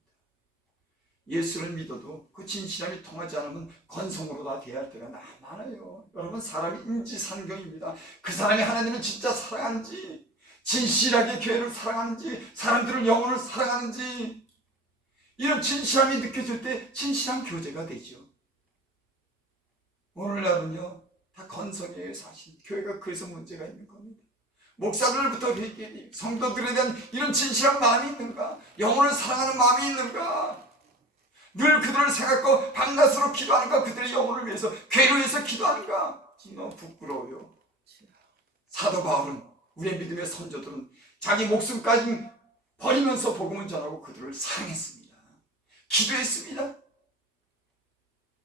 예수를 믿어도 그 진실함이 통하지 않으면 건성으로 다 대할 때가 많아요. 여러분, 사람이 인지상정입니다. 그 사람이 하나님을 진짜 사랑하는지, 진실하게 교회를 사랑하는지, 사람들을 영혼을 사랑하는지, 이런 진실함이 느껴질 때 진실한 교제가 되죠. 오늘날은요, 다 건성이에요. 사실 교회가 그래서 문제가 있는 겁니다. 목사들부터 회개해, 성도들에 대한 이런 진실한 마음이 있는가? 영혼을 사랑하는 마음이 있는가? 늘 그들을 생각하고 밤낮으로 기도하는가? 그들의 영혼을 위해서, 교회를 위해서 기도하는가? 너무 부끄러워요. 사도 바울은, 우리의 믿음의 선조들은 자기 목숨까지 버리면서 복음을 전하고 그들을 사랑했습니다. 기도했습니다.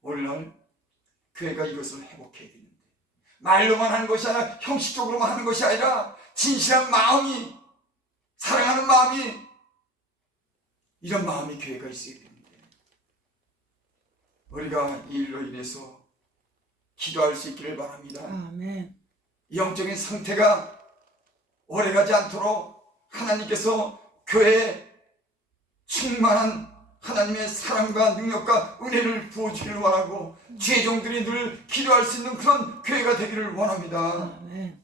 오늘날 교회가 이것을 회복해야 되는데, 말로만 하는 것이 아니라, 형식적으로만 하는 것이 아니라 진실한 마음이, 사랑하는 마음이, 이런 마음이 교회가 있어야 되는데, 우리가 이 일로 인해서 기도할 수 있기를 바랍니다. 아멘. 영적인 상태가 오래가지 않도록 하나님께서 교회에 충만한 하나님의 사랑과 능력과 은혜를 부어주기를 원하고, 죄종들이 늘 기도할 수 있는 그런 교회가 되기를 원합니다. 아멘.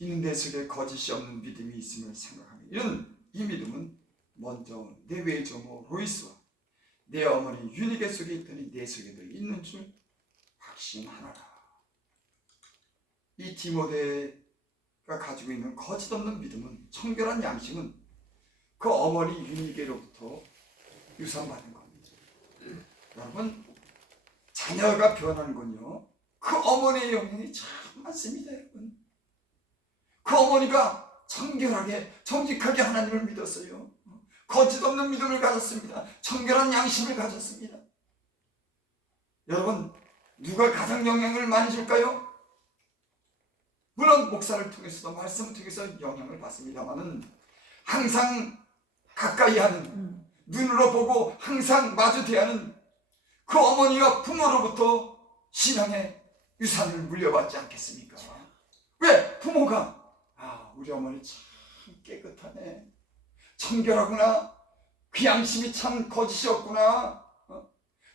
이는 내 속에 거짓이 없는 믿음이 있음을 생각합니다. 이 믿음은 먼저 내 외조모 로이스와 내 어머니 유니게 속에 있더니 내 속에도 있는 줄 확신하노라. 이 디모데가 가지고 있는 거짓 없는 믿음은, 청결한 양심은 그 어머니 유니게로부터 유산받은 겁니다. 여러분, 자녀가 변하는 건요, 그 어머니의 영향이 참 많습니다. 여러분, 그 어머니가 청결하게 정직하게 하나님을 믿었어요. 거짓 없는 믿음을 가졌습니다. 청결한 양심을 가졌습니다. 여러분, 누가 가장 영향을 많이 줄까요? 물론 목사를 통해서도, 말씀을 통해서 영향을 받습니다만은, 항상 가까이 하는, 눈으로 보고 항상 마주 대하는 그 어머니와 부모로부터 신앙의 유산을 물려받지 않겠습니까? 왜? 부모가 우리 어머니 참 깨끗하네, 청결하구나, 그 양심이 참 거짓이 없구나,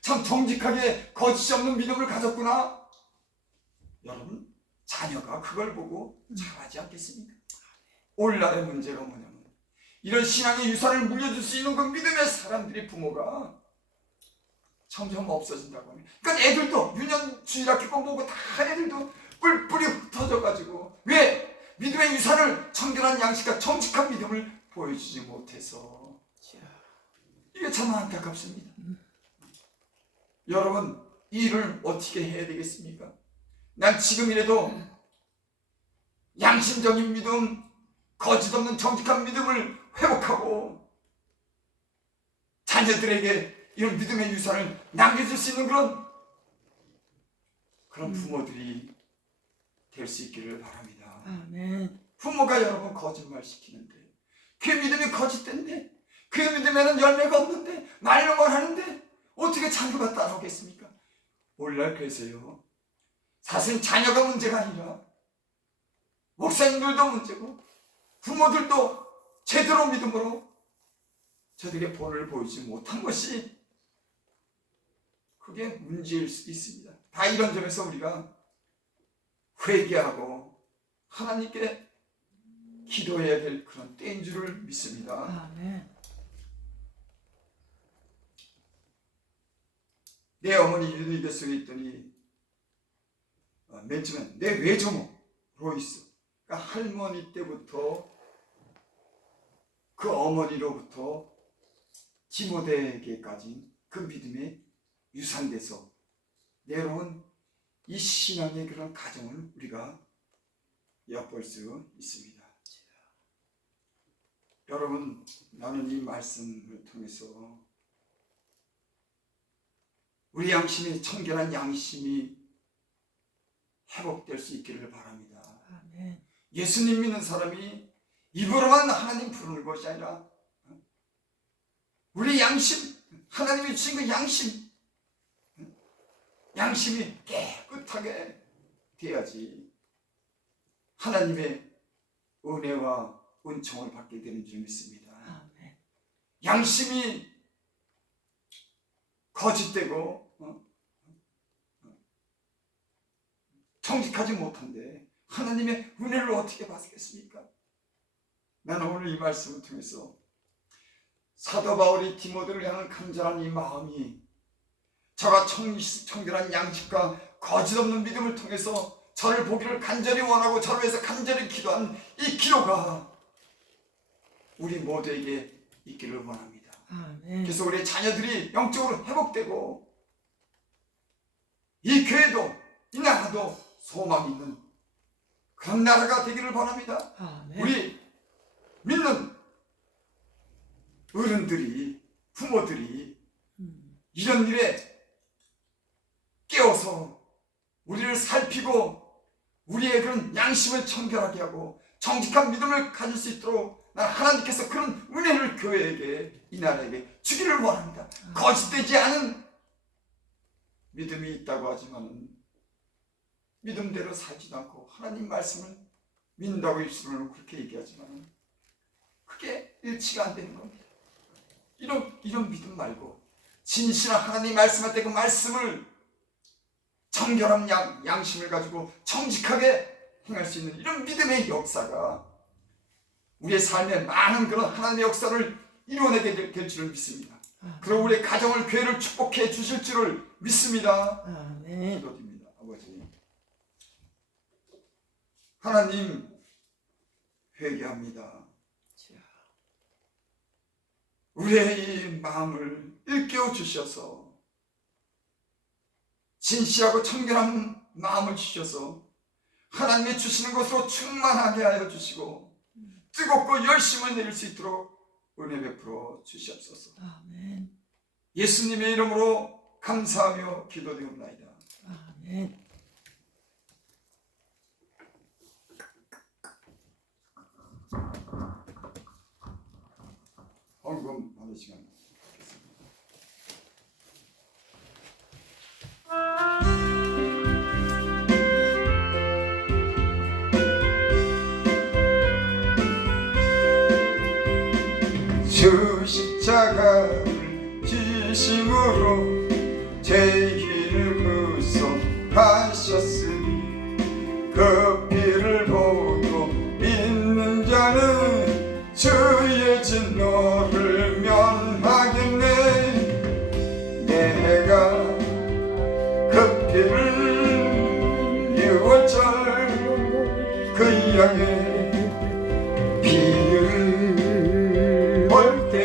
참 정직하게 거짓이 없는 믿음을 가졌구나. 여러분, 자녀가 그걸 보고 잘하지 않겠습니까? 오늘날의 문제가 뭐냐면, 이런 신앙의 유산을 물려줄 수 있는 그 믿음의 사람들이, 부모가 점점 없어진다고 합니다. 그러니까 애들도 유년주의라고 뭐고 다 애들도 뿔뿔이 흩어져가지고, 왜? 믿음의 유산을, 청결한 양식과 정직한 믿음을 보여주지 못해서. 이게 참 안타깝습니다. 여러분, 이 일을 어떻게 해야 되겠습니까? 난 지금이라도 양심적인 믿음, 거짓 없는 정직한 믿음을 회복하고 자녀들에게 이런 믿음의 유산을 남겨줄 수 있는 그런 부모들이 될 수 있기를 바랍니다. 아멘. 부모가 여러분 거짓말 시키는데, 그 믿음이 거짓된데, 그 믿음에는 열매가 없는데, 말로만 하는데 어떻게 자녀가 따라오겠습니까? 오늘날 그래서요, 사실 자녀가 문제가 아니라 목사님들도 문제고 부모들도 제대로 믿음으로 저들에게 본을 보이지 못한 것이 그게 문제일 수 있습니다. 다 이런 점에서 우리가 회개하고 하나님께 기도해야 될 그런 때인 줄을 믿습니다. 아멘. 내 어머니 유니게 속에 있더니 맨 처음에 내 외조모로 있어. 그러니까 할머니 때부터 그 어머니로부터 디모데에게까지 그 믿음에 유산돼서 내려온 이 신앙의 그런 가정을 우리가 엿볼 수 있습니다. 여러분, 나는 이 말씀을 통해서 우리 양심이, 청결한 양심이 회복될 수 있기를 바랍니다. 아멘. 예수님 믿는 사람이 입으로만 하나님 부르는 것이 아니라 우리 양심, 하나님이 주신 그 양심이 깨끗하게 돼야지 하나님의 은혜와 은총을 받게 되는 줄 믿습니다. 아멘. 양심이 거짓되고 정직하지 못한데 하나님의 은혜를 어떻게 받겠습니까? 나는 오늘 이 말씀을 통해서 사도 바울이 디모데를 향한 간절한 이 마음이 저가 청결한 양심과 거짓 없는 믿음을 통해서 저를 보기를 간절히 원하고 저를 위해서 간절히 기도한 이 기도가 우리 모두에게 있기를 원합니다. 아멘. 그래서 우리 자녀들이 영적으로 회복되고 이 교회도 이 나라도 소망 있는 그런 나라가 되기를 바랍니다. 아멘. 우리 믿는 어른들이, 부모들이 이런 일에 깨어서 우리를 살피고 우리의 그런 양심을 청결하게 하고 정직한 믿음을 가질 수 있도록 난 하나님께서 그런 은혜를 교회에게, 이 나라에게 주기를 원합니다. 거짓되지 않은 믿음이 있다고 하지만 믿음대로 살지도 않고 하나님 말씀을 믿는다고 입술로 그렇게 얘기하지만 그게 일치가 안 되는 겁니다. 이런 믿음 말고 진실한 하나님 말씀할 때 그 말씀을 정결한 양심을 가지고 정직하게 행할 수 있는 이런 믿음의 역사가 우리의 삶에 많은 그런 하나님의 역사를 이루어내게 될 줄을 믿습니다. 그리고 우리의 가정을, 교회를 축복해 주실 줄을 믿습니다. 아멘. 기도드립니다. 아버지, 하나님 회개합니다. 우리의 이 마음을 일깨워 주셔서 진실하고 청결한 마음을 주셔서 하나님이 주시는 것으로 충만하게 하여 주시고 뜨겁고 열심을 내릴 수 있도록 은혜 베풀어 주시옵소서. 아멘. 예수님의 이름으로 감사하며 기도드리옵나이다. 아멘. 헌금 받는 시간 갖겠습니다. 주 십자가를 지심으로 죄인을 구속하셨으니 그 피를 보고 믿는 자는 주의 진노를 면하겠네. 내가 그 피를 6월절 그 양의 피를 볼 때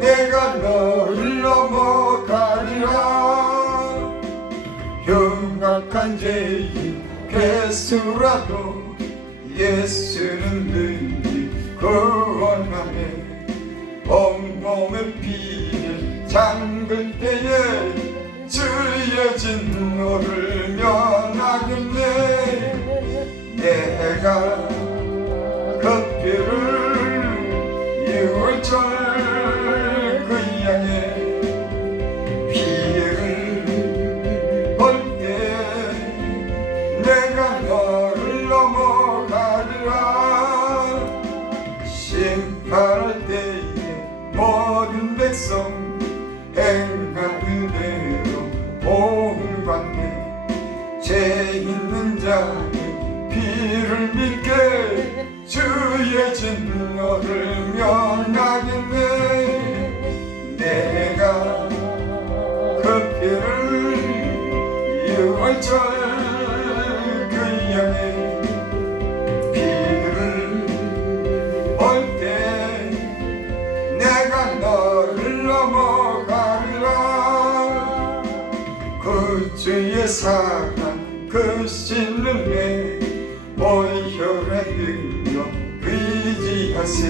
내가 너를 넘어가리라. 흉악한 죄인 괴수라도 예수는 능히 구원하네. 온몸의 피를 잠글 때에 주의 진노를 면하겠네. 내가 걷기를 유월절 그 양의 피해를 볼 때 내가 너를 넘어가리라. 심판할 때에 모든 백성 행하는 대로 보응받네. 죄 있는 자는 피를 믿게 주의 진노를 면하겠네. 내가 그 피를 유월절 그 양의 피를 볼 때 내가 너를 넘어가리라. 그 주의 사랑 그 신음에 오혈의 능력 의지하세.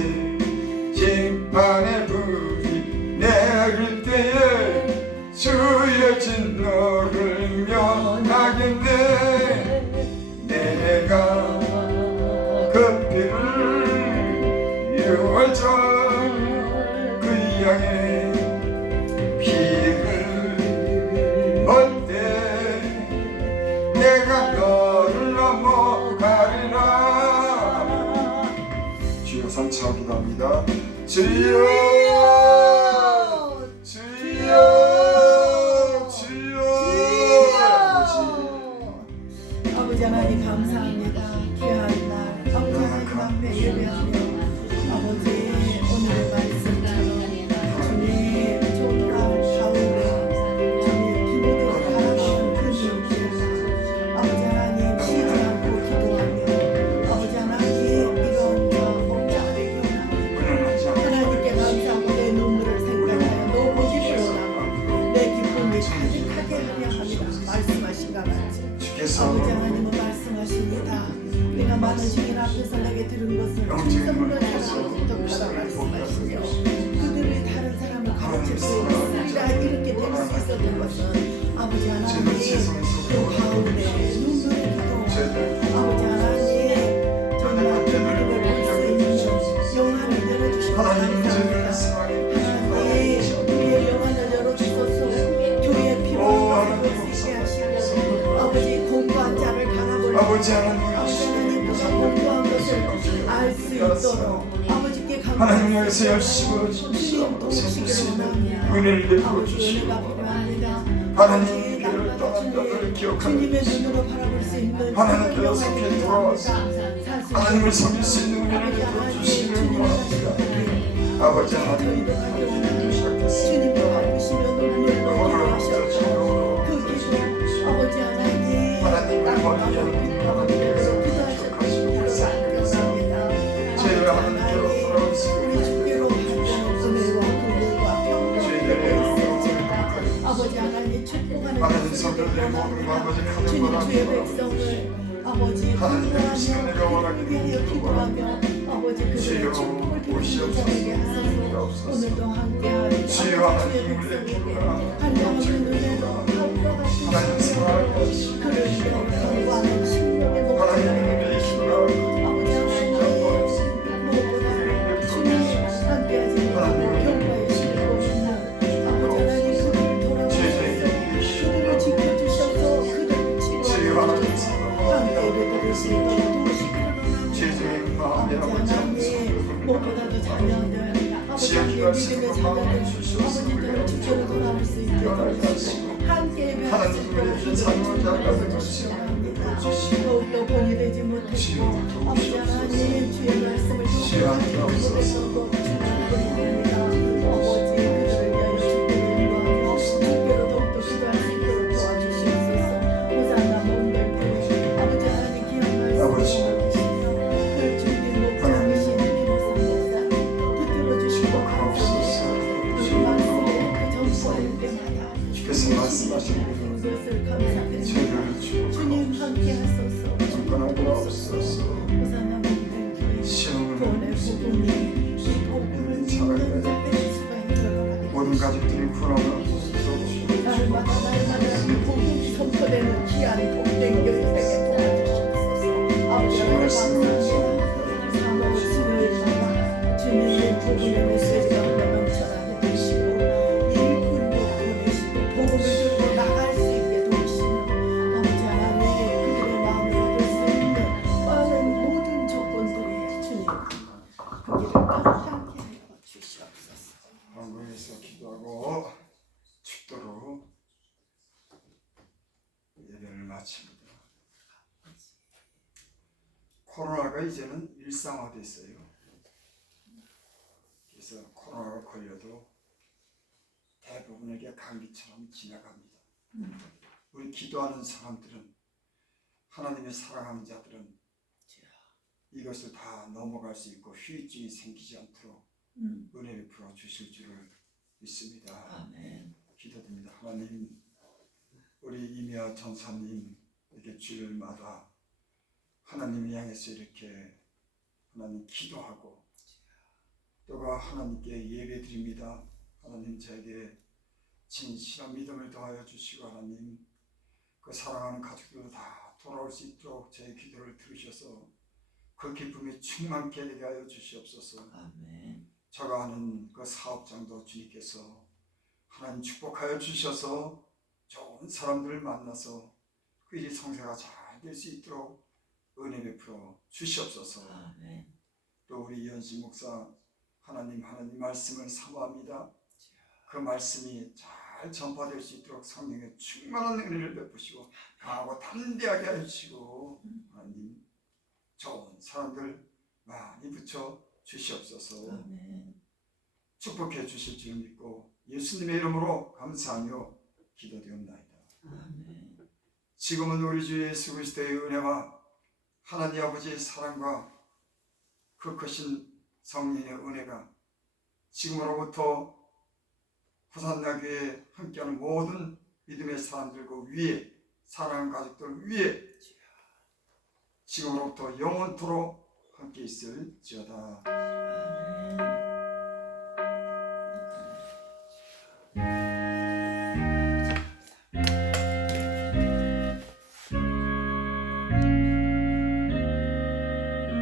심판의 불이 내릴 때에 주의 진노를 면하겠네. 내가 그 피를 유월절 그 양의 피를 볼 때 내가 너를 넘어가리라. 주여 삼차 기도합니다. 주여 주여 주여 아버지 하나님 감사합니다. 귀한 날 아버지 하나님 앞에 예배하며 아버지 오늘의 말씀처럼 주님 좋은 날 가운데 주님 기도대로 살아가는 그 일들 아버지 하나님 쉬지 않고 기도하며 아버지 하나님 이런 몸자 아래기오나 하나님께 감사하고 내 눈물을 생각하여 너 보기 표현하고 내 기쁨이 가득하게 하려 합니다. 말씀하신 것 같이 주께서 아버지 하나님은 말씀하십니다. 내가 많은 증인 앞에서 내게 들은 것을 충성으로 사랑하고 똑바로 말씀하시며 그들이 다른 사람을 가르칠 수 있으리라. 이렇게 될 수 있었던 것은 아버지 하나님 그 가운데 눈물의 기도 아버지 하나님 정말 그 믿음을 볼 수 있는 영안을 열어주시고 감사합니다. 하나님 우리의 영안을 열어주셔서 교회의 피부를 볼수 있게 하시고 아버지 공부한 자를 바라볼 아버지 하나님 공부한 것을 알 수 있도록 아버지께 하나님 여기서 열심히 주님 도우시기를 원합니다. 은혜를 베풀어 아버지 주시고 은혜가 필요합니다. 하나님 아버지 길을 날마다 떠난 자들을 기억하는 주님의 눈으로 바라볼 수 있는 하나님께서 속히 돌아와서 하나님을 섬길 수 있는 은혜를 베풀어 주시기를 원합니다. 아버지 하나님 저희도 가기 원합니다. 시작했습니다. 주님이 바쁘시며 눈물로 기도하셨고 그 기도 아버지 하나님 하나님을 원하여 죄를 하나님께로 돌아오시고 우리 주께로 받는 은혜와 긍휼과 평강을 아버지 하나님 축복하는 하나님 성도들의 모든 아버지 가는 주님 거라 주의 백성을 아버지 하나님 주신 은혜가 원하기를 위하여 기도하며 아버지 그들의 주여 축복을 오시옵소서. 드리게 하소서. 오늘도 함께하는 주여 주의 하나님 우리의 백성에게 기도가 한량없는 은혜로 하루가 하나님 같은 사랑을 주시고 그를 위하여 경고하는 심령의 하나님 목소리를 우리의 기도가 아버지 하나님 무엇보다 주님 함께하신 경과의 시를 보시나 아버지 하나님 그들을 돌아오셔서 그들을 지켜주셔서 그들을 주여 치료하셔서 하나님 함께 예배드릴 수 있도록 도우시기를 원합니다. 죄의 마음에 아버지 아버지 하나님 무엇보다도 자녀들 아버지 하나님 믿음의 자녀들 아버지들 주께로 돌아올 수 있게 도우시고 함께 예배할 수 있도록 도와주시기 바랍니다. 더욱더 본이 되지 못했고 아버지 하나님 주의 말씀을 교육하지 못했어도 주님을 부릅니다. 아버지 그들을 위하여 주께 인도하며 주께로 더욱더 기도할 수 있도록 도와주시옵소서. 호산나 몸별들에 아버지 하나님 귀한 말씀 주시며 늘 주님 목사님이신 김호상 목사님 붙들어 주시고 감사합니다. 그 말씀에 그 정보할 때마다 주께서 말씀하신 것을 감사드립니다. 죄를 주고 주님 함께 하소서. 주권하고 없소서. 호산나 몸된 교회 시험을 구원의 복음이 이 복음을 믿는 자들의 수가 있도록 모든 가족들이 구원하고 없소서. 날마다 감사합니다. 3월 수요일마다 주님의 복음의 메시지가 넘쳐나게 되시고 일꾼도 보내시고 복음을 들고 나갈 수 있게 도우시며 아버지 하나님 그들의 마음을 얻을 수 있는 빠른 모든 조건들이 주님 그 길을 함께 하여 주시옵소서. 한국에서 기도하고 축도로 예배를 마칩니다. 코로나가 이제는 일상화됐어요. 그래서 코로나가 걸려도 대부분에게 감기처럼 지나갑니다. 우리 기도하는 사람들은 하나님의 사랑하는 자들은 이것을 다 넘어갈 수 있고 후유증이 생기지 않도록 은혜 베풀어 주실 줄을 믿습니다. 아멘. 기도드립니다. 하나님, 우리 이미아 전사님에게 주일마다 하나님 향해서 이렇게 하나님 기도하고 또가 하나님께 예배드립니다. 하나님 저에게 진실한 믿음을 더하여 주시고 하나님 그 사랑하는 가족들도 다 돌아올 수 있도록 제 기도를 들으셔서 그 기쁨이 충만케 되게 하여 주시옵소서. 아멘. 제가 하는 그 사업장도 주님께서 하나님 축복하여 주셔서 좋은 사람들을 만나서 그 일이 성사가 잘 될 수 있도록 은혜 베풀어 주시옵소서. 아멘. 또 우리 이현식 목사 하나님 말씀을 사모합니다. 그 말씀이 잘 전파될 수 있도록 성령의 충만한 은혜를 베푸시고 강하고 담대하게 해주시고 하나님 좋은 사람들 많이 붙여 주시옵소서. 아멘. 축복해 주실 줄 믿고 예수님의 이름으로 감사하며 기도드립나이다. 아멘. 지금은 우리 주 예수 그리스도의 은혜와 하나님 아버지의 사랑과 그 크신 성령의 은혜가 지금으로부터 부산나교에 함께하는 모든 믿음의 사람들과 위에 사랑하는 가족들 위에 지금으로부터 영원토록 함께 있을지어다. 아멘.